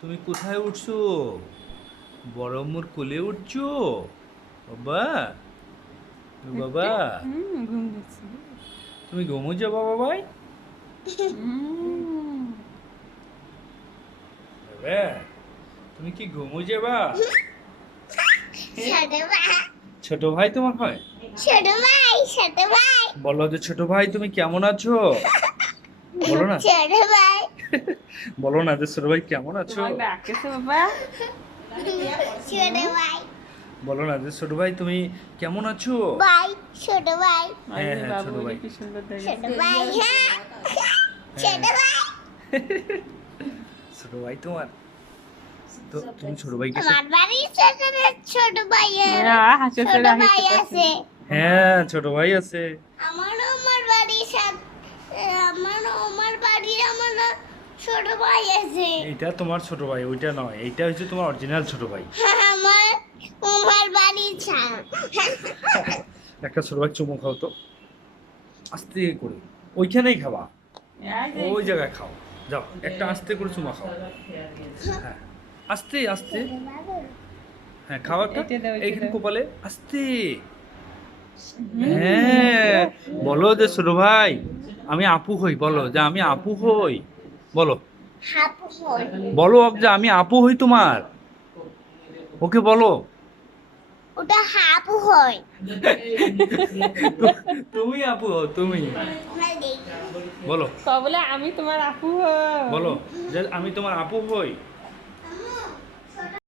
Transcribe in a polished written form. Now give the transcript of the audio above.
তুমি কোথায় উঠছো? বড় আম্মুর কোলে উঠছো? বাবা, বাবা, ঘুম দিচ্ছি। তুমি ঘুমো যাবা বাবাই? বাবা, তুমি কি ঘুমো যাবা? ছোট ভাই তোমার হয়? বলো যে ছোট ভাই তুমি কেমন আছো? বলো না, বলো না যে ছোট ভাই কেমন আছো? তোমাকে ডাকতেছে বাবা। বলো না যে ছোট ভাই তুমি কেমন আছো? হ্যাঁ হ্যাঁ ছোট বাবু ভাই। কি সুন্দর দেখে। ছোট ভাই তোমার, তো তুমি ছোট ভাইকে ছোট ভাই আছে। হ্যাঁ ছোট ভাই আছে। আমার বাড়ির সাথে আমার বাড়ির ছোট ভাই আছে। এইটা তোমার ছোট ভাই, ওইটা নয়, এইটা হচ্ছে তোমার অরিজিনাল ছোট ভাই। আমার বাড়ির একটা ছোট ভাই চুমু খাও তো, আস্তে করে, ওইখানেই খাবা, ওই জায়গায় খাও, যাও একটা আস্তে করে চুমা খাও। হ্যাঁ আস্তে আস্তে, হ্যাঁ খাও একটা, এইটা দাও, এইটা এইখানে দাও। কপালে আস্তে। হ্যাঁ বলো যে ছোট ভাই আমি আপু হই, বলো যে আমি আপু হই, বলো, হাপু হয়। বলো যে আমি আপু হই তোমার, ওকে বলো। ওটা হাপু হয়। তুমি আপু হও, তুমি বলো, বলে আমি তোমার আপু। বলো যে আমি তোমার আপু হই।